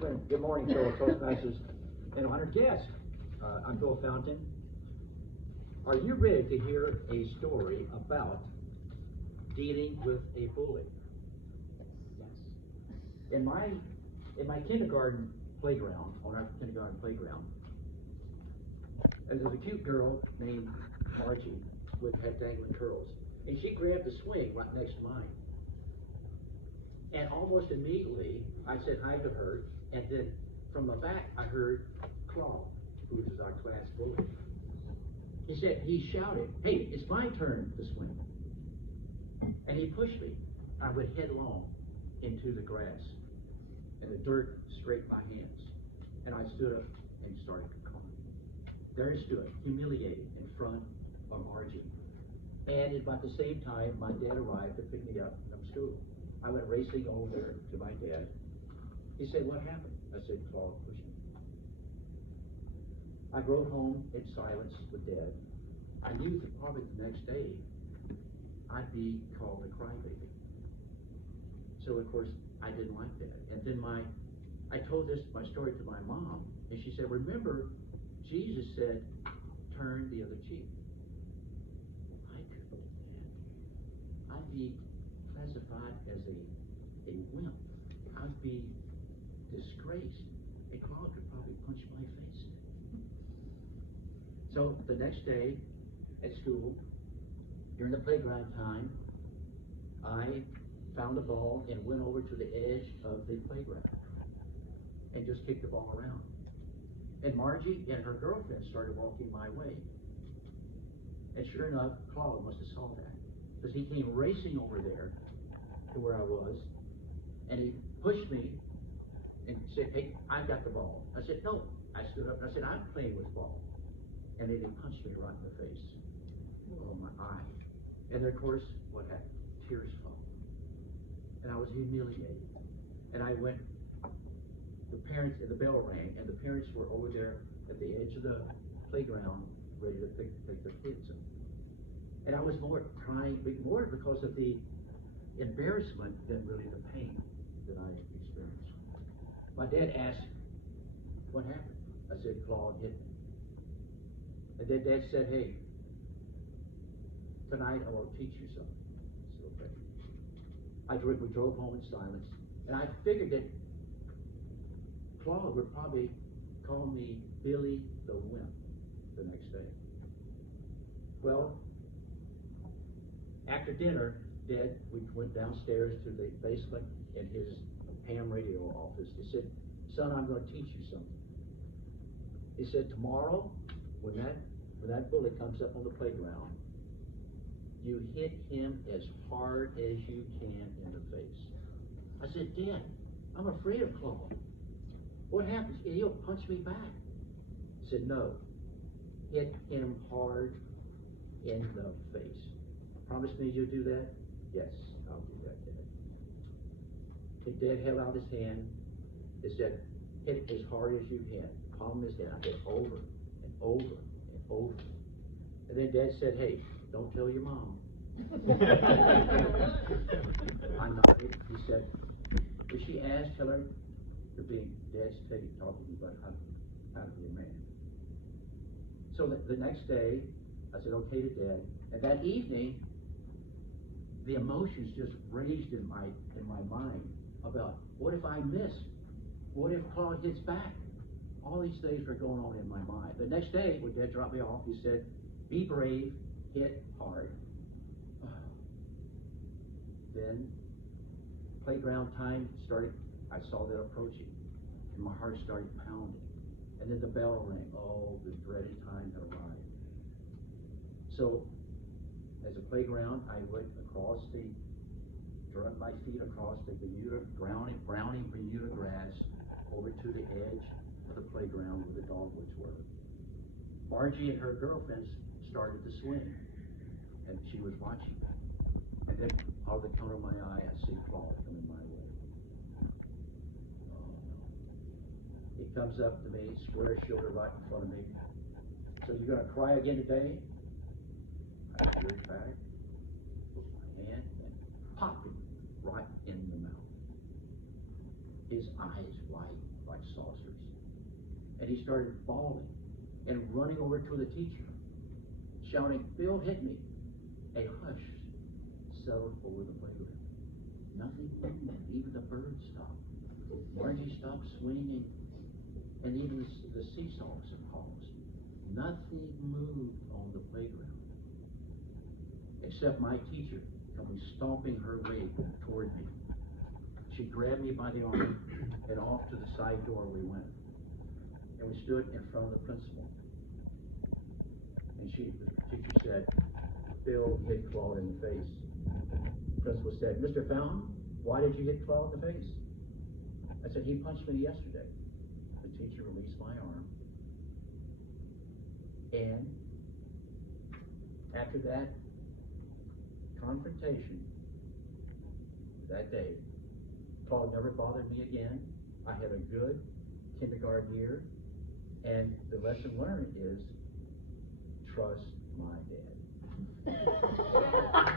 Good morning, fellow Toastmasters and honored guests. I'm Bill Fountain. Are you ready to hear a story about dealing with a bully? Yes. In my kindergarten playground, on our kindergarten playground, there was a cute girl named Margie with had dangling curls, and she grabbed the swing right next to mine. And almost immediately, I said hi to her, and then from the back, I heard Claude, who was our class bully. He shouted, "Hey, it's my turn to swing." And he pushed me. I went headlong into the grass, and the dirt scraped my hands. And I stood up and started crying. There I stood, humiliated in front of Margie. And at about the same time, my dad arrived to pick me up from school. I went racing over there to my dad. He said, "What happened?" I said, "Claude pushed me." I rode home in silence with Dad. I knew that probably the next day I'd be called a crybaby. So of course I didn't like that. And then I told my story to my mom, and she said, "Remember, Jesus said, turn the other cheek." I couldn't do that. I'd be classified as a wimp. I'd be disgraced. And Claude could probably punch my face in. So the next day at school, during the playground time, I found a ball and went over to the edge of the playground and just kicked the ball around. And Margie and her girlfriend started walking my way. And sure enough, Claude must have saw that, because he came racing over there to where I was, and he pushed me and said, "Hey, I've got the ball." I said, "No." I stood up and I said, "I'm playing with the ball." And then he punched me right in the face. Oh, my eye. And then, of course, what happened? Tears fell. And I was humiliated. And I went, the parents, and the bell rang, and the parents were over there at the edge of the playground ready to pick their kids up. And I was more crying, more because of the embarrassment than really the pain that I experienced. My dad asked, "What happened?" I said, "Claude hit me." And then Dad said, "Hey, tonight I want to teach you something." I said, "Okay." We drove home in silence, and I figured that Claude would probably call me Billy the Wimp the next day. Well, after dinner, we went downstairs to the basement in his ham radio office. He said, "Son, I'm going to teach you something." He said, "Tomorrow, when that bully comes up on the playground, you hit him as hard as you can in the face." I said, "Dad, I'm afraid of Claude. What happens? He'll punch me back." He said, "No, hit him hard in the face. Promise me you'll do that?" "Yes, I'll do that, Dad." And Dad held out his hand. He said, "Hit it as hard as you can. Palm his head." I did over and over and over. And then Dad said, "Hey, don't tell your mom." I nodded. He said, "If she asks, tell her you're being Dad's talking about how to be a man." So the next day, I said, "Okay," to Dad. And that evening, the emotions just raised in my mind about, what if I miss? What if Claude hits back? All these things were going on in my mind. The next day, when Dad dropped me off, he said, "Be brave, hit hard." Then playground time started. I saw that approaching, and my heart started pounding. And then the bell rang. Oh, the dreaded time had arrived. So, as a playground, I went across drug my feet across the browning Bermuda grass over to the edge of the playground where the dogwoods were. Margie and her girlfriends started to swing, and she was watching. And then out of the corner of my eye, I see Claude coming my way. Oh no. He comes up to me, square shoulder right in front of me. "So you're going to cry again today?" I peered back, took my hand, and popped him right in the mouth. His eyes wide like like saucers. And he started bawling and running over to the teacher, shouting, "Bill hit me." A hush settled over the playground. Nothing moved. Even the birds stopped. Margie stopped swinging, and even the seesaws paused. Nothing moved on the playground, except my teacher coming stomping her way toward me. She grabbed me by the arm, and off to the side door we went. And we stood in front of the principal. And the teacher said, "Bill hit Claude in the face." The principal said, "Mr. Fountain, why did you hit Claude in the face?" I said, "He punched me yesterday." The teacher released my arm. And after that confrontation that day, Claude never bothered me again. I had a good kindergarten year. And the lesson learned is trust my dad.